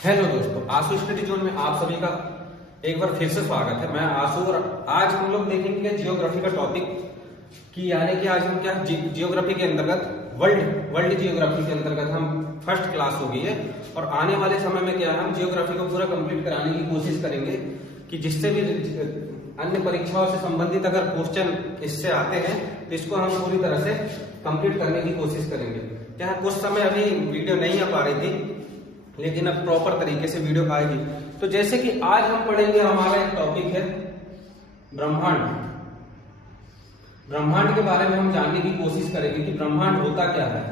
Hello दोस्तों, आशु study zone में आप सभी का एक बार फिर से स्वागत है। मैं आशु और आज हम लोग देखेंगे जियोग्राफी का टॉपिक कि यानी कि आज हम क्या जियोग्राफी के अंतर्गत वर्ल्ड जियोग्राफी के अंतर्गत हम फर्स्ट क्लास हो गई है और आने वाले समय में क्या है हम जियोग्राफी को पूरा कंप्लीट कराने की कोशिश करेंगे कि जिससे भी अन्य परीक्षाओं से संबंधित अगर क्वेश्चन इससे आते हैं तो इसको हम पूरी तरह से कंप्लीट करने की कोशिश करेंगे। क्या कुछ समय अभी वीडियो नहीं आ पा रही थी, लेकिन अब प्रॉपर तरीके से वीडियो आएगी। तो जैसे कि आज हम पढ़ेंगे, हमारा एक टॉपिक है ब्रह्मांड। ब्रह्मांड के बारे में हम जानने की कोशिश करेंगे कि ब्रह्मांड होता क्या है।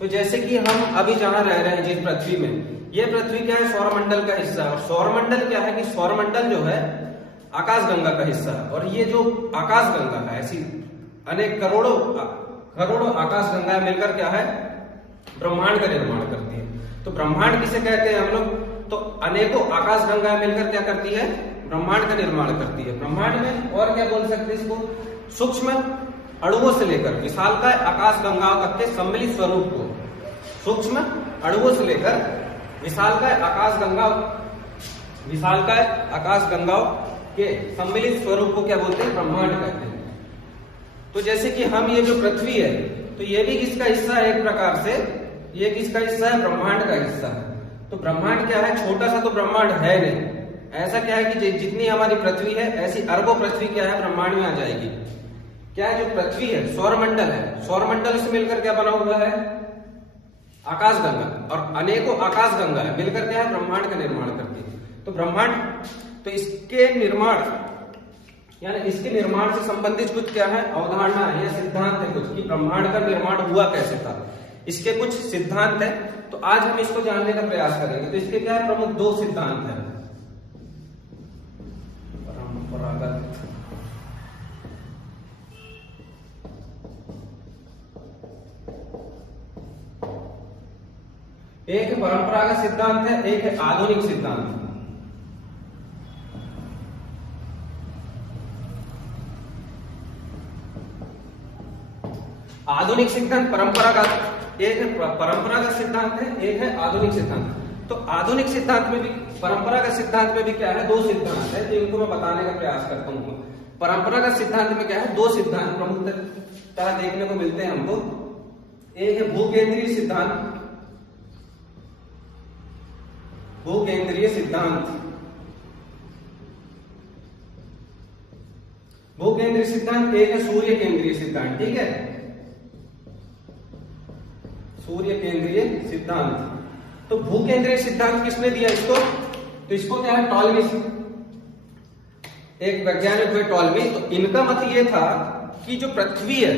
तो जैसे कि हम अभी जहां रह रहे हैं जिस पृथ्वी में, ये पृथ्वी क्या है, सौरमंडल का हिस्सा है। और सौरमंडल क्या है कि सौरमंडल जो है आकाशगंगा का हिस्सा है। और ये जो आकाशगंगा है, ऐसी अनेक करोड़ों आकाशगंगाएं मिलकर क्या है ब्रह्मांड का निर्माण करती है। तो ब्रह्मांड किसे कहते हैं हम लोग, तो अनेकों आकाशगंगाएं मिलकर क्या करती है, ब्रह्मांड का निर्माण करती है। ब्रह्मांड में और क्या बोल सकते हैं इसको, सूक्ष्म अणुओं से लेकर विशालकाय आकाशगंगाओं तक के सम्मिलित स्वरूप को, सूक्ष्म अणुओं से लेकर विशालकाय आकाशगंगाओं के सम्मिलित स्वरूप को क्या बोलते हैं, ब्रह्मांड कहते हैं। तो जैसे कि हम ये जो पृथ्वी है, तो ये भी किसका हिस्सा है, एक प्रकार से ये किसका हिस्सा है, ब्रह्मांड का हिस्सा है। तो ब्रह्मांड क्या है, छोटा सा तो ब्रह्मांड है नहीं। ऐसा क्या है कि जितनी हमारी पृथ्वी है ऐसी अरबों पृथ्वी क्या है ब्रह्मांड में आ जाएगी। क्या है, जो पृथ्वी है सौरमंडल है, सौरमंडल से मिलकर क्या बना हुआ है, आकाशगंगा, और अनेकों आकाशगंगा है मिलकर क्या है ब्रह्मांड का निर्माण करती है। तो ब्रह्मांड, तो इसके निर्माण यानी इसके निर्माण से संबंधित कुछ क्या है अवधारणा है या सिद्धांत है कुछ, कि ब्रह्मांड का निर्माण हुआ कैसे था, इसके कुछ सिद्धांत है। तो आज हम इसको जानने का प्रयास करेंगे। तो इसके क्या है, प्रमुख दो सिद्धांत है। परंपरागत एक है परंपरागत सिद्धांत है, एक है आधुनिक सिद्धांत। आधुनिक सिद्धांत परंपरागत, एक है परंपरागत सिद्धांत है, एक है आधुनिक सिद्धांत। तो आधुनिक सिद्धांत में भी, परंपरागत सिद्धांत में भी क्या है, दो सिद्धांत है, जिनको मैं बताने का प्रयास करता हूं। परंपरागत सिद्धांत में क्या है, दो सिद्धांत प्रमुखतः देखने को मिलते हैं हमको। एक है भूकेंद्रीय सिद्धांत, भूकेंद्रीय सिद्धांत, भूकेंद्रीय सिद्धांत। एक है सूर्य केंद्रीय सिद्धांत, ठीक है, सूर्य केंद्रीय सिद्धांत। तो भूकेंद्रीय सिद्धांत किसने दिया इसको, तो इसको क्या है टॉलमी, एक वैज्ञानिक हुए टॉलमी। तो इनका मत ये था कि जो पृथ्वी है,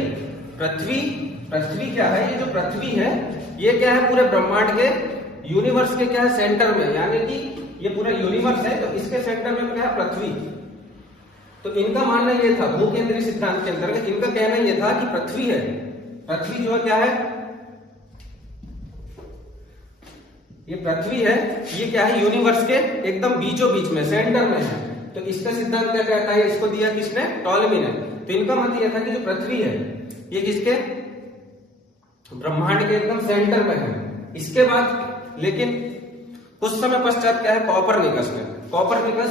पृथ्वी क्या है, ये जो पृथ्वी है ये क्या है पूरे ब्रह्मांड के, यूनिवर्स के क्या है सेंटर में, यानी कि ये पूरा यूनिवर्स है तो इसके सेंटर में क्या है पृथ्वी। तो इनका मानना ये था, भूकेंद्रीय सिद्धांत के अंतर्गत इनका कहना ये था कि पृथ्वी है, पृथ्वी जो है क्या है, ये पृथ्वी है, ये क्या है यूनिवर्स के एकदम बीचों बीच में, सेंटर में है। तो इसका सिद्धांत क्या कहता है, इसको दिया किसने, टॉलमी ने। तो इनका मत यह था कि जो पृथ्वी है ये किसके, ब्रह्मांड के एकदम सेंटर में है। इसके बाद लेकिन कुछ समय पश्चात क्या है, कॉपरनिकस ने, कॉपरनिकस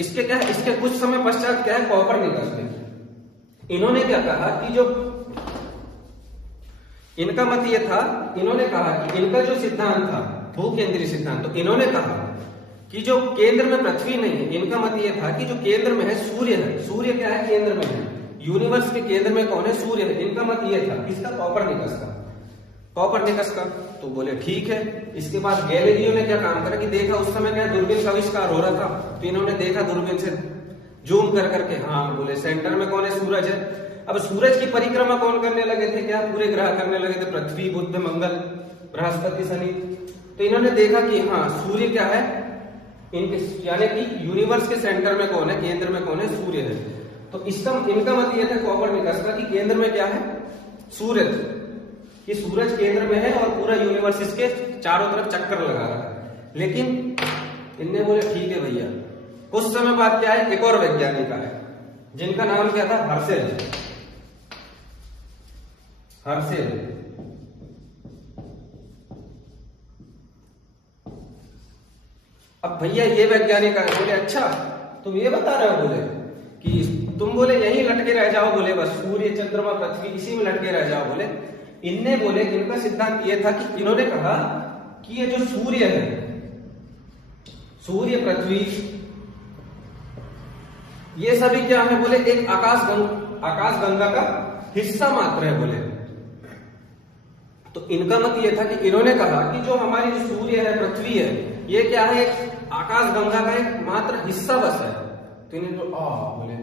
इसके क्या है, इसके कुछ समय पश्चात क्या है कॉपरनिकस ने, इन्होंने क्या कहा कि जो इनका मत ये था, इन्होंने कहा कि इनका जो सिद्धांत था भूकेंद्रीय सिद्धांत, तो इन्होंने कहा कि जो केंद्र में पृथ्वी नहीं है, इनका मत ये था कि जो केंद्र में है सूर्य है, सूर्य क्या है केंद्र में है, यूनिवर्स के केंद्र में कौन है, सूर्य है। इनका मत ये था, किसका, कॉपरनिकस का। तो बोले ठीक है। इसके बाद गैलीलियो ने क्या काम करा कि देखा, उस समय क्या दूरबीन का आविष्कार हो रहा था, तो इन्होंने देखा दूरबीन से जूम कर करके, हाँ बोले सेंटर में कौन है, सूरज है। अब सूरज की परिक्रमा कौन करने लगे थे, क्या पूरे ग्रह करने लगे थे, पृथ्वी, बुध, मंगल, बृहस्पति, शनि। तो इन्होंने देखा कि हाँ सूर्य क्या है इनके, यानी कि यूनिवर्स के सेंटर में कौन है, केंद्र में कौन है, सूर्य है। तो इसका इनका मत यह था कॉपरनिकस का कि केंद्र में क्या है, सूरज, कि सूरज केंद्र में है और पूरा यूनिवर्स इसके चारों तरफ चक्कर लगा रहा है। लेकिन इनने बोले ठीक है भैया, कुछ समय बाद क्या है, एक और वैज्ञानिक आया जिनका नाम क्या था, हर्शेल। हर्षेल। अब भैया ये वैज्ञानिक आए, बोले अच्छा तुम ये बता रहे हो, बोले कि तुम बोले यहीं लटके रह जाओ, बोले बस सूर्य चंद्रमा पृथ्वी इसी में लटके रह जाओ। बोले इनने बोले इनका सिद्धांत ये था कि इन्होंने कहा कि ये जो सूर्य है, सूर्य पृथ्वी ये सभी क्या है, बोले एक आकाश गंगा का हिस्सा मात्र है। बोले तो इनका मत ये था कि इन्होंने कहा कि जो हमारी जो सूर्य है, पृथ्वी है, ये क्या है, एक आकाश गंगा का एक मात्र हिस्सा बस है। तो इन्हें बोले,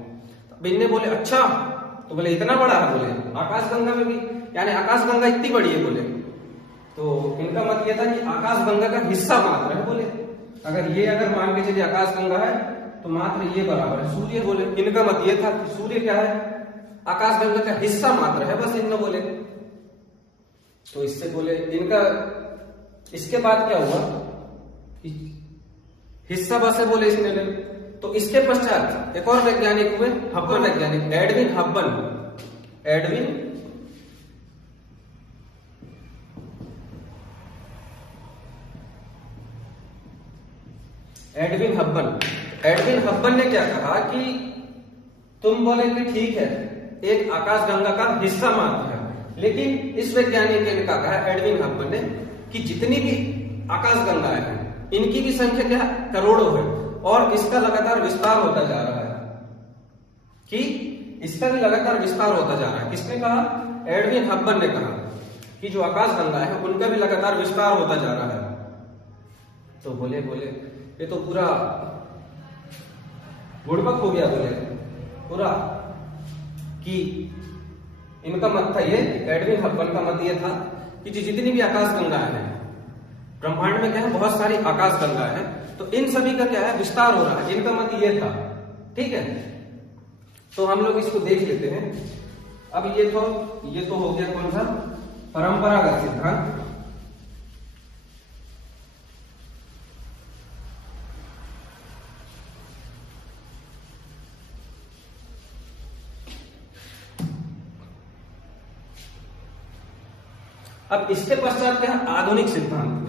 तब इनने बोले अच्छा, तो बोले इतना बड़ा है, बोले आकाश गंगा में भी, यानी आकाश गंगा इतनी बड़ी है। बोले तो इनका मत यह था कि आकाश गंगा का हिस्सा मात्र है। बोले अगर मान के चलिए आकाश गंगा है तो मात्र ये बराबर है सूर्य। बोले इनका मत ये था कि सूर्य क्या है, आकाश गंगा का हिस्सा मात्र है बस, इनने बोले। तो इससे बोले इनका, इसके बाद क्या हुआ, हिस्सा बस है बोले इसने। तो इसके पश्चात एक और वैज्ञानिक हुए, हब्बन वैज्ञानिक, एडविन हब्बन ने क्या कहा कि तुम बोले कि ठीक है एक आकाश गंगा का हिस्सा मात्र है, लेकिन इस वैज्ञानिक ने कहा, एडविन हब्बन ने, कि जितनी भी आकाश गंगाएं हैं इनकी भी संख्या क्या करोड़ों है, और इसका लगातार विस्तार होता जा रहा है, कि इसका भी लगातार विस्तार होता जा रहा है। किसने कहा, एडविन हब्बन ने कहा कि जो आकाश गंगा है उनका भी लगातार विस्तार होता जा रहा है। तो बोले ये तो पूरा बुड़बक हो गया, बोले पूरा, कि इनका मत था ये, एडविन हब्बन का मत ये था कि जितनी भी आकाश गंगाएं हैं ब्रह्मांड में क्या है, बहुत सारी आकाश गंगाएं हैं, तो इन सभी का क्या है, विस्तार हो रहा है। इनका मत ये था, ठीक है। तो हम लोग इसको देख लेते हैं। अब ये तो हो गया कौन सा, परंपरागत सिद्धांत। अब इसके पश्चात क्या है, आधुनिक सिद्धांत।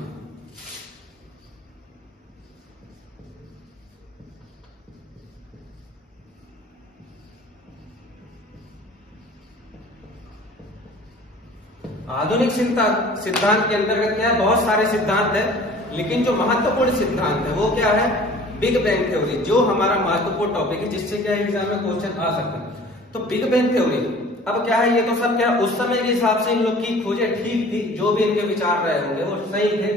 आधुनिक सिद्धांत के अंतर्गत क्या है, बहुत सारे सिद्धांत है, लेकिन जो महत्वपूर्ण सिद्धांत है वो क्या है, बिग बैंग थ्योरी, जो हमारा महत्वपूर्ण टॉपिक है, जिससे क्या एग्जाम में क्वेश्चन आ सकता है। तो बिग बैंग थ्योरी, अब क्या है, ये तो सब क्या उस समय के हिसाब से इन लोग की खोजें ठीक थी, जो भी इनके विचार रहे होंगे वो सही थे,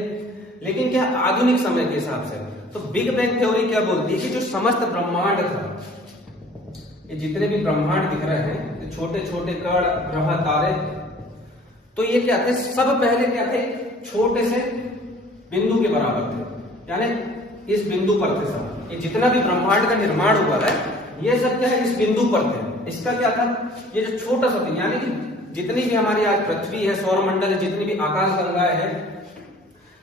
लेकिन क्या आधुनिक समय के हिसाब से, तो बिग बैंग थ्योरी क्या बोलती है कि जो समस्त ब्रह्मांड था, ये जितने भी ब्रह्मांड दिख रहे हैं, छोटे छोटे कण, ग्रह, तारे, तो ये क्या थे, सब पहले क्या थे, छोटे से बिंदु के बराबर थे, यानी इस बिंदु पर थे सब। ये जितना भी ब्रह्मांड का निर्माण हुआ है ये सब क्या है, इस बिंदु पर थे। इसका क्या था, ये जो छोटा सा, यानी कि जितनी भी हमारी आज पृथ्वी है, सौरमंडल है, जितनी भी आकाश गंगाएं हैं,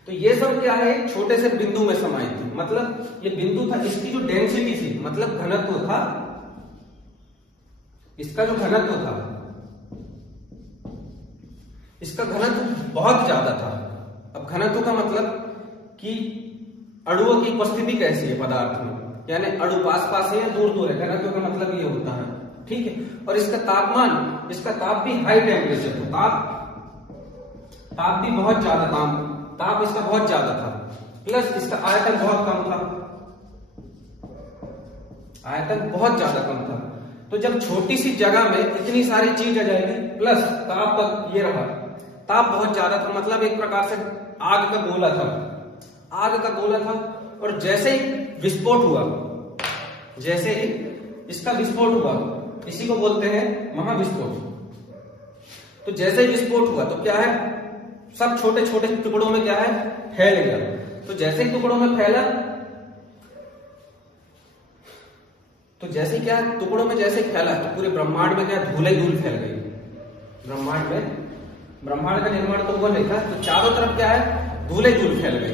तो ये सब क्या है, एक छोटे से बिंदु में समाई थी। मतलब ये बिंदु था, इसकी जो डेंसिटी थी, मतलब घनत्व था, इसका जो घनत्व था, इसका घनत्व बहुत ज्यादा था। अब घनत्व का मतलब कि अणुओं की उपस्थिति कैसी है पदार्थ में, यानी अणु पास पास है या दूर दूर है, घनत्व का मतलब ये होता है, ठीक है। और इसका तापमान, इसका ताप भी हाई टेम्परेचर, ताप भी बहुत ज्यादा, ताप इसका बहुत ज्यादा था, प्लस इसका आयतन बहुत कम था, आयतन बहुत ज्यादा कम था। तो जब छोटी सी जगह में इतनी सारी चीज आ जाएगी, प्लस ताप तक ये रहा, ताप बहुत ज्यादा था, मतलब एक प्रकार से आग का गोला था, आग का गोला था। और जैसे ही विस्फोट हुआ, जैसे ही इसका विस्फोट हुआ, इसी को बोलते हैं महाविस्फोट। तो जैसे ही विस्फोट हुआ तो क्या है, सब छोटे छोटे टुकड़ों में क्या है, फैल गया। तो जैसे ही टुकड़ों में फैला, तो जैसे क्या टुकड़ों में जैसे फैला, तो पूरे ब्रह्मांड में क्या धूल ही धूल फैल गई। ब्रह्मांड में, ब्रह्मांड का निर्माण तो हुआ नहीं था, तो चारों तरफ क्या है, धूल ही धूल फैल गई।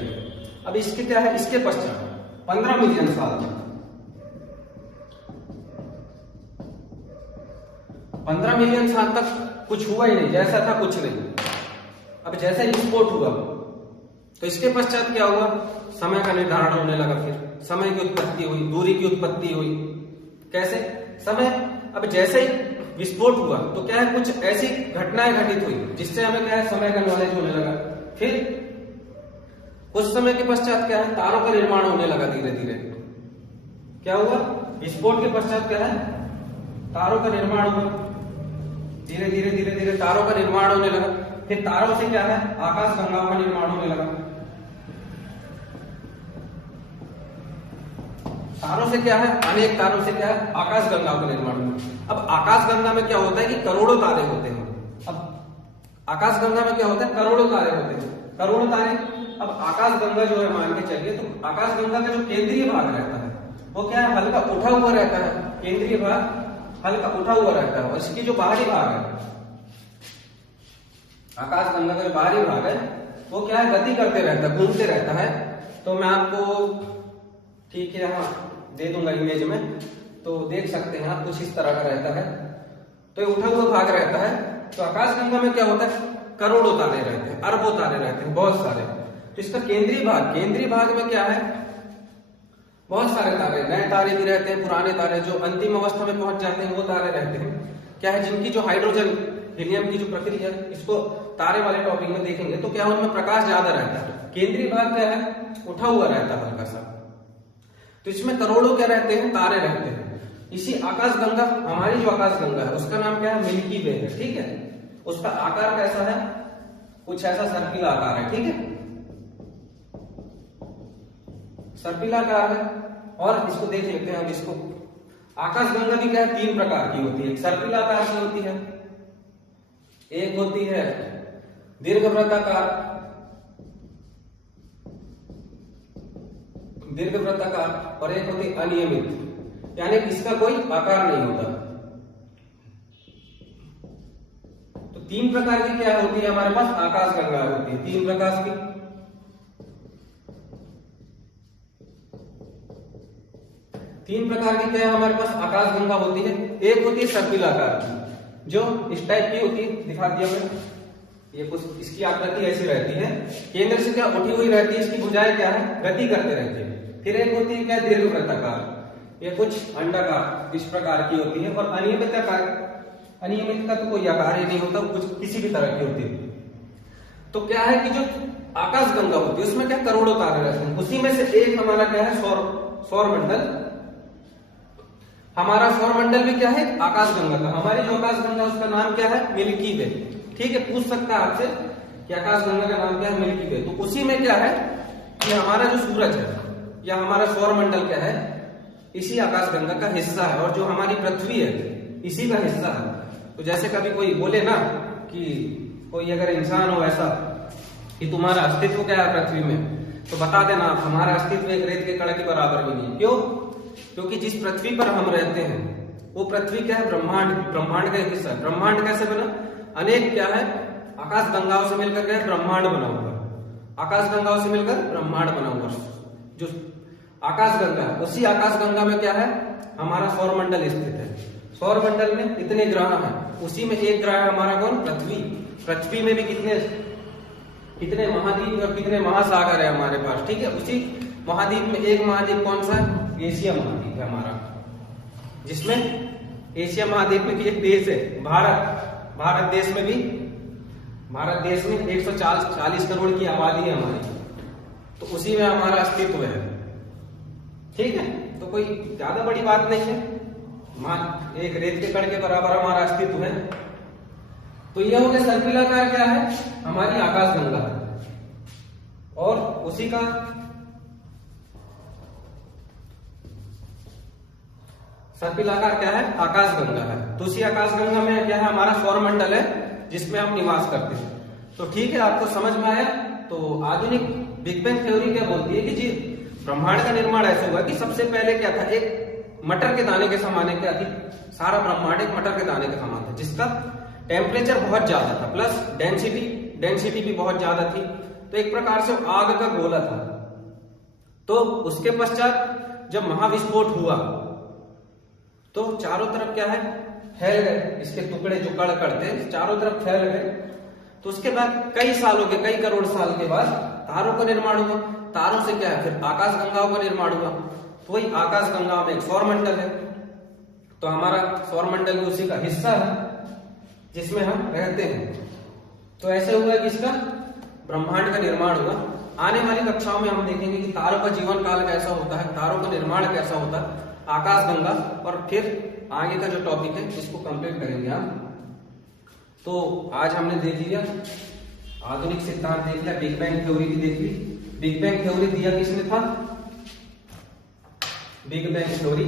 अब इसके क्या है, इसके पश्चात 15 मिलियन साल तक, 15 मिलियन साल तक कुछ हुआ ही नहीं, जैसा था कुछ नहीं। अब जैसे ही विस्फोट हुआ तो इसके पश्चात क्या हुआ, समय का निर्धारण होने लगा, फिर समय की उत्पत्ति हुई, दूरी की उत्पत्ति हुई। कैसे? समय, अब जैसे ही विस्फोट हुआ तो क्या है, कुछ ऐसी घटनाएं घटित हुई जिससे हमें क्या है, समय का नॉलेज होने लगा। फिर कुछ समय के पश्चात क्या है, तारों का निर्माण होने लगा धीरे धीरे। क्या हुआ, विस्फोट के पश्चात क्या है, तारों का निर्माण हुआ, धीरे धीरे धीरे धीरे तारों का निर्माण होने लगा। फिर तारों से क्या है, आकाश गंगाओं का निर्माण होने लगा। तारों से क्या है, अनेक तारों से क्या है, आकाश गंगाओं का निर्माण हुआ। अब आकाश गंगा में क्या होता है कि करोड़ों तारे होते हैं। अब आकाश गंगा में क्या होता है, करोड़ों तारे होते हैं, करोड़ों तारे। अब आकाश गंगा जो है, मान के चलिए, तो आकाश गंगा का जो केंद्रीय भाग रहता है वो क्या है, हल्का उठा हुआ रहता है। केंद्रीय भाग हल्का उठा हुआ रहता है, और इसकी जो बाहरी भाग है, आकाश गंगा का जो बाहरी भाग है वो क्या है, गति करते रहता है, घूमते रहता है। तो मैं आपको ठीक है यहाँ दे दूंगा इमेज में, तो देख सकते हैं आप, कुछ इस तरह का रहता है। तो ये उठा हुआ भाग रहता है। तो आकाश गंगा में क्या होता है, करोड़ों तारे रहते हैं, अरबों तारे रहते हैं, बहुत सारे। तो इसका केंद्रीय भाग में क्या है, बहुत सारे तारे, नए तारे भी रहते हैं, पुराने तारे जो अंतिम अवस्था में पहुंच जाते हैं वो तारे रहते हैं। क्या है, जिनकी जो हाइड्रोजन हीलियम की जो प्रक्रिया है, इसको तारे वाले टॉपिक में देखेंगे, तो क्या उनमें प्रकाश ज्यादा रहता है। केंद्रीय भाग क्या है, उठा हुआ रहता है हल्का सा। तो इसमें करोड़ों क्या रहते हैं, तारे रहते हैं। इसी आकाश गंगा, हमारी जो आकाश गंगा है उसका नाम क्या है, मिल्की वे है। ठीक है, उसका आकार कैसा है, कुछ ऐसा सर्पिला आकार है। ठीक है, सर्पिला आकार है। और इसको देख लेते हैं, अब इसको आकाश गंगा की क्या है, 3 प्रकार की होती है। एक सर्पिला आकार की होती है, एक होती है दीर्घवृत्ताकार, और एक होती है अनियमित, यानी इसका कोई आकार नहीं होता। तो 3 प्रकार की क्या होती है हमारे पास, आकाश गंगा होती है 3 प्रकार की। तीन प्रकार की क्या है हमारे पास, आकाश गंगा होती है। एक होती है सर्पिलाकार की, जो इस टाइप की होती है, दिखा दिया मैंने, ये कुछ इसकी आकृति ऐसी रहती है, केंद्र से क्या उठी हुई रहती है, इसकी भुजाएं क्या है, गति करते रहती है। फिर एक होती है क्या, दीर्घवृत्ताकार, ये कुछ अंडाकार इस प्रकार की होती है। और अनियमित का तो कोई आकार ही नहीं होता, कुछ किसी भी तरह की होती है। तो क्या है कि जो आकाश गंगा होती है उसमें क्या करोड़ों तारे रहते हैं। उसी में से एक हमारा क्या है, सौर मंडल। हमारा सौर मंडल भी क्या है, आकाश गंगा का। हमारी जो आकाश गंगा उसका नाम क्या है, मिल्की वे। ठीक है, पूछ सकता है आपसे कि आकाश गंगा का नाम क्या है, मिल्की वे। तो उसी में क्या है कि हमारा जो सूरज है या हमारा सौर मंडल क्या है, इसी आकाश गंगा का हिस्सा है। और जो हमारी पृथ्वी है इसी का हिस्सा है। तो जैसे कभी कोई बोले ना कि कोई अगर इंसान हो ऐसा कि तुम्हारा अस्तित्व क्या है पृथ्वी में, तो बता देना आप, हमारा अस्तित्व एक रेत के कण के बराबर भी नहीं। क्यों? क्योंकि जिस पृथ्वी पर हम रहते हैं वो पृथ्वी क्या है, ब्रह्मांड का एक हिस्सा है। ब्रह्मांड कैसे बना, अनेक क्या है, आकाश गंगाओं से मिलकर क्या है, ब्रह्मांड बना हुआ। आकाश गंगाओं से मिलकर ब्रह्मांड बना हुआ। जो आकाश गंगा है, उसी आकाश गंगा में क्या है, हमारा सौर मंडल स्थित है। सौर मंडल में कितने ग्रह हैं, उसी में एक ग्रह है हमारा कौन, पृथ्वी। पृथ्वी में भी कितने महाद्वीप और कितने महासागर है हमारे पास। ठीक है, उसी महाद्वीप में एक महाद्वीप कौन सा है, एशिया महाद्वीप है हमारा, जिसमें एशिया महाद्वीप में भी एक देश है भारत देश में 140 करोड़ की आबादी है हमारी, तो उसी में हमारा अस्तित्व है। ठीक है, तो कोई ज्यादा बड़ी बात नहीं है, एक रेत के कण के बराबर हमारा अस्तित्व है। तो यह हो गया सर्पिलाकार क्या है, हमारी आकाश गंगा है। और उसी का सर्पिलाकार क्या है, आकाश गंगा है। तो उसी आकाश गंगा में क्या है, हमारा सौर मंडल है जिसमें हम निवास करते हैं। तो ठीक है, आपको समझ में आया। तो आधुनिक बिग बैंग थ्योरी क्या बोलती है कि जी ब्रह्मांड का निर्माण ऐसा हुआ कि सबसे पहले क्या था, एक मटर के दाने के समान है। क्या थी, सारा ब्रह्मांड एक मटर के दाने के समान था, जिसका टेम्परेचर बहुत ज्यादा था, प्लस डेंसिटी भी बहुत ज्यादा थी। तो एक प्रकार से आग का गोला था। तो उसके पश्चात जब महाविस्फोट हुआ तो चारों तरफ क्या है, फैल गए, इसके टुकड़े जो कण करते चारों तरफ फैल गए। तो उसके बाद कई सालों के, कई करोड़ साल के बाद तारों का निर्माण हुआ। तारों से क्या है, फिर आकाश गंगाओं का निर्माण हुआ। तो वही आकाश गंगा में एक सौरमंडल है, तो हमारा सौरमंडल भी उसी का हिस्सा है जिसमें हम रहते हैं। तो ऐसे हुआ कि इसका ब्रह्मांड का निर्माण हुआ। आने वाली कक्षाओं में हम देखेंगे कि तारों का जीवन काल कैसा होता है, तारों का निर्माण कैसा होता है, आकाश गंगा, और फिर आगे का जो टॉपिक है इसको कंप्लीट करेंगे हम। तो आज हमने देख लिया आधुनिक सिद्धांत, देख लिया बिग बैंग थ्योरी भी देख ली। बिग बैंग थ्योरी दिया किसने था, big bang theory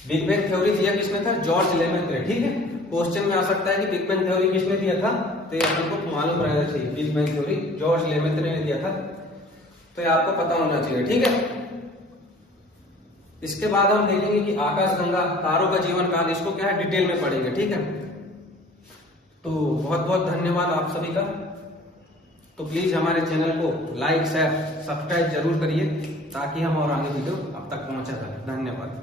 big bang theory दिया किसने था, जॉर्ज लेमेत्र ने। ठीक है, क्वेश्चन में आ सकता है कि बिग बैंग थ्योरी किसने दिया था, तो ये आपको मालूम रहना चाहिए। बिग बैंग थ्योरी जॉर्ज लेमेत्र ने दिया था, तो ये आपको पता होना चाहिए। ठीक है, इसके बाद हम देखेंगे कि आकाश गंगा, तारों का जीवन काल, इसको क्या है डिटेल में पढ़ेंगे। ठीक है, तो बहुत बहुत धन्यवाद आप सभी का। तो प्लीज हमारे चैनल को लाइक, शेयर, सब्सक्राइब जरूर करिए ताकि हम और आगे वीडियो अब तक पहुंचा सके। धन्यवाद।